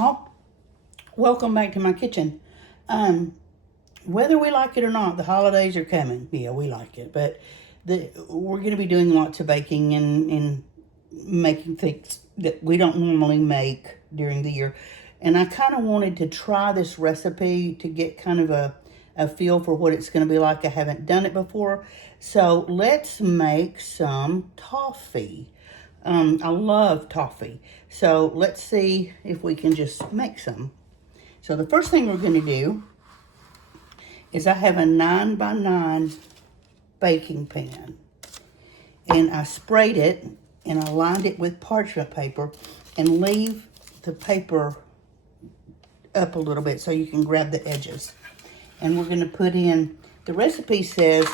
y'all, welcome back to my kitchen. Whether we like it or not, the holidays are coming. Yeah, we like it, but we're going to be doing lots of baking and making things that we don't normally make during the year. And I kind of wanted to try this recipe to get kind of a feel for what it's going to be like. I haven't done it before. So let's make some toffee. I love toffee. So let's see if we can just make some. So the first thing we're going to do is I have a 9x9 baking pan. And I sprayed it and I lined it with parchment paper and leave the paper up a little bit so you can grab the edges. And we're going to put in, the recipe says,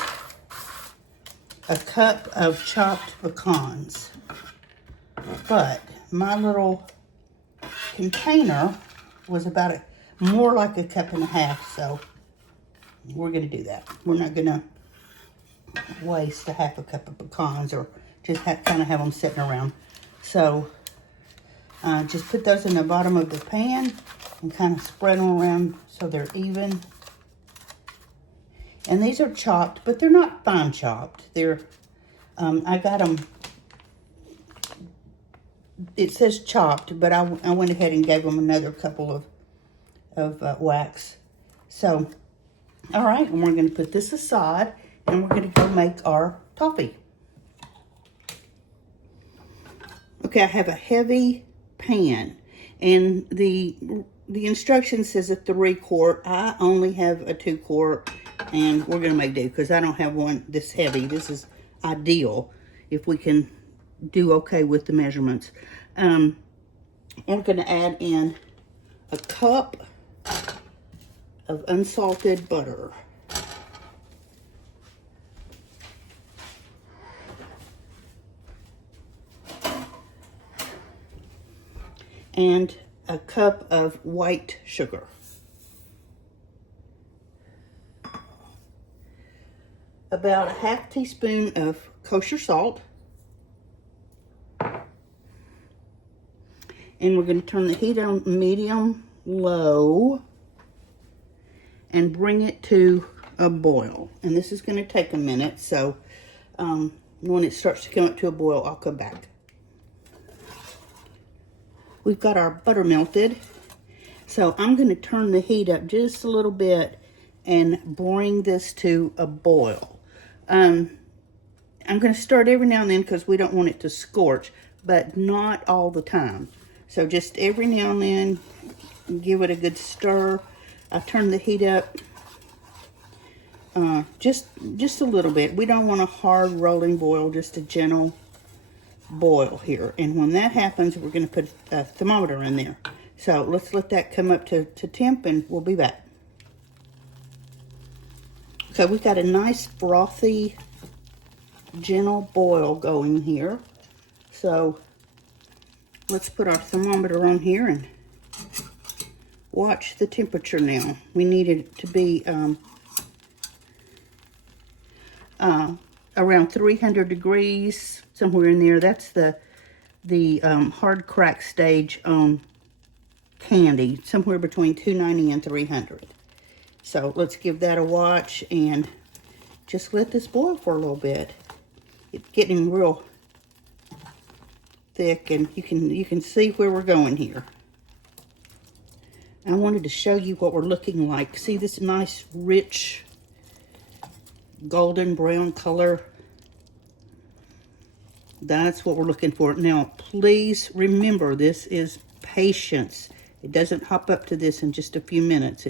a cup of chopped pecans. But my little container was about more like a cup and a half, so we're going to do that. We're not going to waste a half a cup of pecans or just kind of have them sitting around. So just put those in the bottom of the pan and kind of spread them around so they're even. And these are chopped, but they're not fine chopped. They're, I got them, it says chopped, but I went ahead and gave them another couple of whacks. So, all right, and we're going to put this aside, and we're going to go make our toffee. Okay, I have a heavy pan, and the instruction says a 3-quart. I only have a 2-quart, and we're going to make do because I don't have one this heavy. This is ideal if we can do okay with the measurements. I'm going to add in a cup of unsalted butter. And a cup of white sugar. About a half teaspoon of kosher salt. And we're going to turn the heat on medium-low and bring it to a boil. And this is going to take a minute, so when it starts to come up to a boil, I'll come back. We've got our butter melted, so I'm going to turn the heat up just a little bit and bring this to a boil. I'm going to stir it every now and then because we don't want it to scorch, but not all the time. So just every now and then, give it a good stir. I turn the heat up just a little bit. We don't want a hard rolling boil, just a gentle boil here. And when that happens, we're going to put a thermometer in there. So let's let that come up to temp, and we'll be back. So we've got a nice frothy, gentle boil going here. So let's put our thermometer on here and watch the temperature now. We need it to be around 300 degrees, somewhere in there. That's the hard crack stage on candy, somewhere between 290 and 300. So let's give that a watch and just let this boil for a little bit. It's getting real thick, and you can see where we're going here. I wanted to show you what we're looking like. See this nice, rich, golden brown color? That's what we're looking for. Now, please remember, this is patience. It doesn't hop up to this in just a few minutes.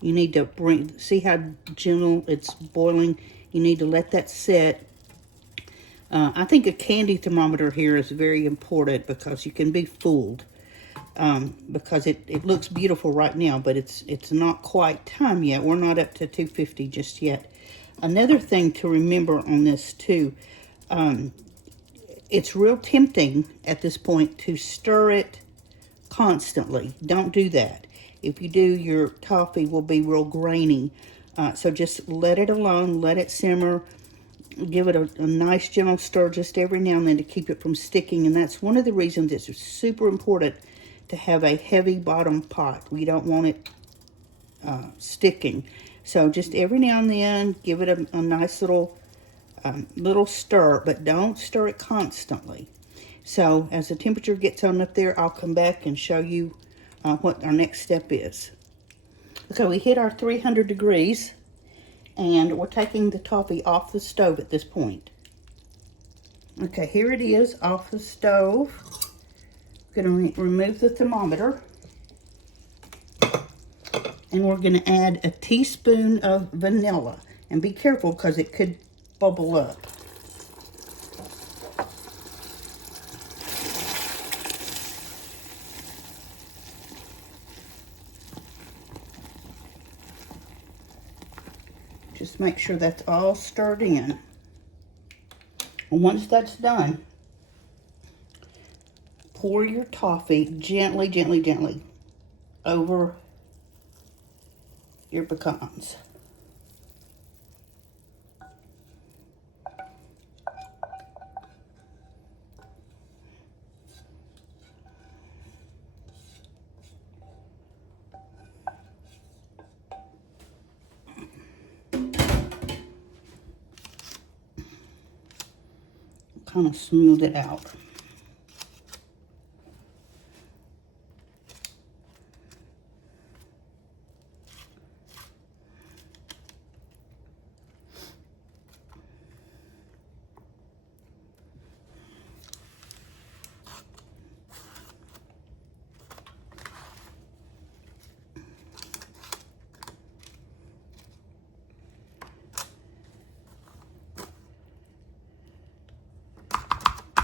You need to see how gentle it's boiling. You need to let that sit. I think a candy thermometer here is very important because you can be fooled. Because it looks beautiful right now, but it's not quite time yet. We're not up to 250 just yet. Another thing to remember on this too, it's real tempting at this point to stir it constantly. Don't do that. If you do, your toffee will be real grainy. So just let it alone, let it simmer. Give it a nice gentle stir just every now and then to keep it from sticking. And that's one of the reasons it's super important to have a heavy bottom pot. We don't want it sticking. So just every now and then, give it a nice little stir, but don't stir it constantly. So as the temperature gets on up there, I'll come back and show you what our next step is. Okay, we hit our 300 degrees, and we're taking the toffee off the stove at this point. Okay, here it is off the stove. I'm going to remove the thermometer, and we're going to add a teaspoon of vanilla. And be careful because it could bubble up. Just make sure that's all stirred in. And once that's done, pour your toffee gently, gently, gently over your pecans. Kind of smooth it out.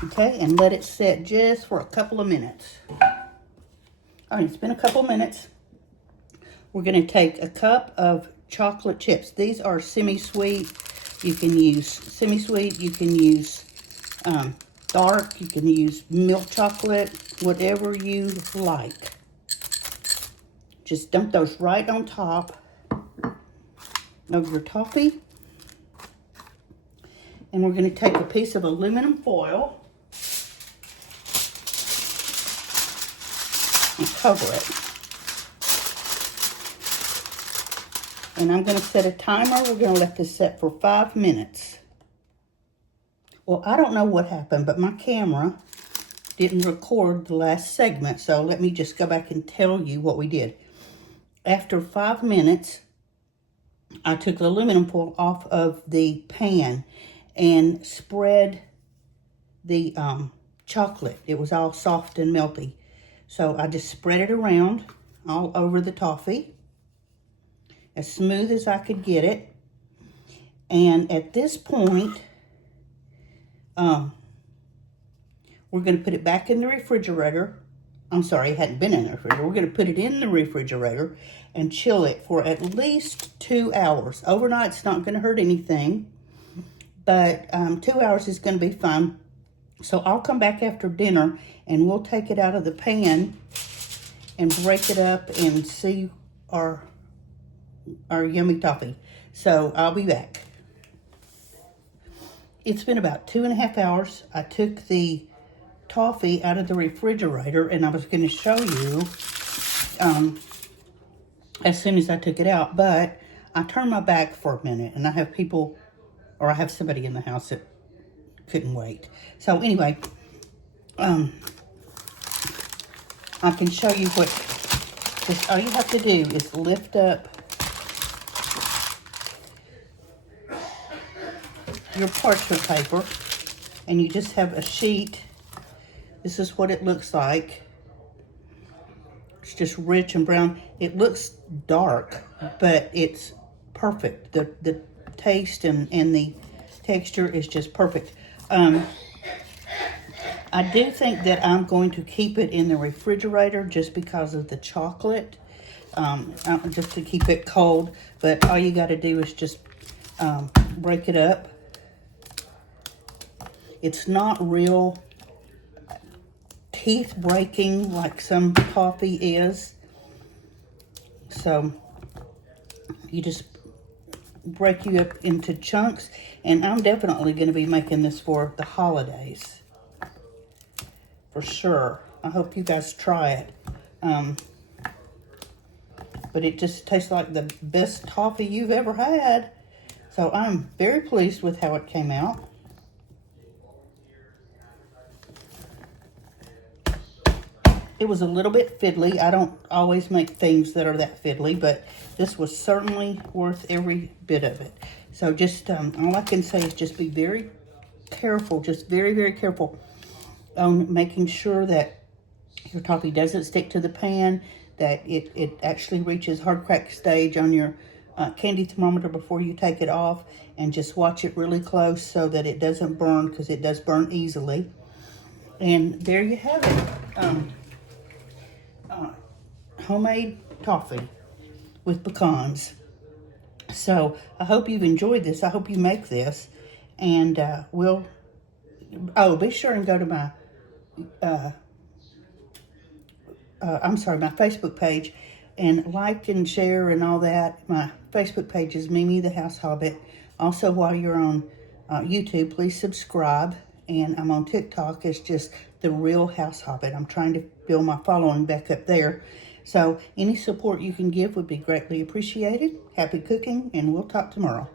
Okay, and let it set just for a couple of minutes. All right, it's been a couple of minutes. We're going to take a cup of chocolate chips. These are semi-sweet. You can use semi-sweet. You can use dark. You can use milk chocolate, whatever you like. Just dump those right on top of your toffee. And we're going to take a piece of aluminum foil and cover it. And I'm going to set a timer. We're going to let this set for 5 minutes. Well, I don't know what happened, but my camera didn't record the last segment. So let me just go back and tell you what we did. After 5 minutes, I took the aluminum foil off of the pan and spread the chocolate. It was all soft and melty. So I just spread it around all over the toffee, as smooth as I could get it. And at this point, we're going to put it back in the refrigerator. I'm sorry, it hadn't been in the refrigerator. We're going to put it in the refrigerator and chill it for at least 2 hours. Overnight's not going to hurt anything, but 2 hours is going to be fine. So I'll come back after dinner and we'll take it out of the pan and break it up and see our yummy toffee. So I'll be back. It's been about 2.5 hours. I took the toffee out of the refrigerator and I was going to show you as soon as I took it out, but I turned my back for a minute and I have people, or I have somebody in the house that couldn't wait. So anyway, I can show you what, just all you have to do is lift up your parchment paper and you just have a sheet. This is what it looks like. It's just rich and brown. It looks dark, but it's perfect. The taste and the texture is just perfect. I do think that I'm going to keep it in the refrigerator just because of the chocolate, just to keep it cold. But all you got to do is just break it up. It's not real teeth breaking like some toffee is. So you just break you up into chunks, and I'm definitely going to be making this for the holidays for sure. I hope you guys try it. But it just tastes like the best toffee you've ever had. So I'm very pleased with how it came out. It was a little bit fiddly. I don't always make things that are that fiddly, but this was certainly worth every bit of it. So just, all I can say is just be very careful, just very, very careful on making sure that your toffee doesn't stick to the pan, that it actually reaches hard crack stage on your candy thermometer before you take it off, and just watch it really close so that it doesn't burn, because it does burn easily. And there you have it. Homemade toffee with pecans. So I hope you've enjoyed this. I hope you make this, and be sure and go to my my Facebook page, and like and share and all that. My Facebook page is Mimi the House Hobbit. Also, while you're on YouTube, please subscribe. And I'm on TikTok. It's just The Real House Hobbit. I'm trying to build my following back up there. So any support you can give would be greatly appreciated. Happy cooking, and we'll talk tomorrow.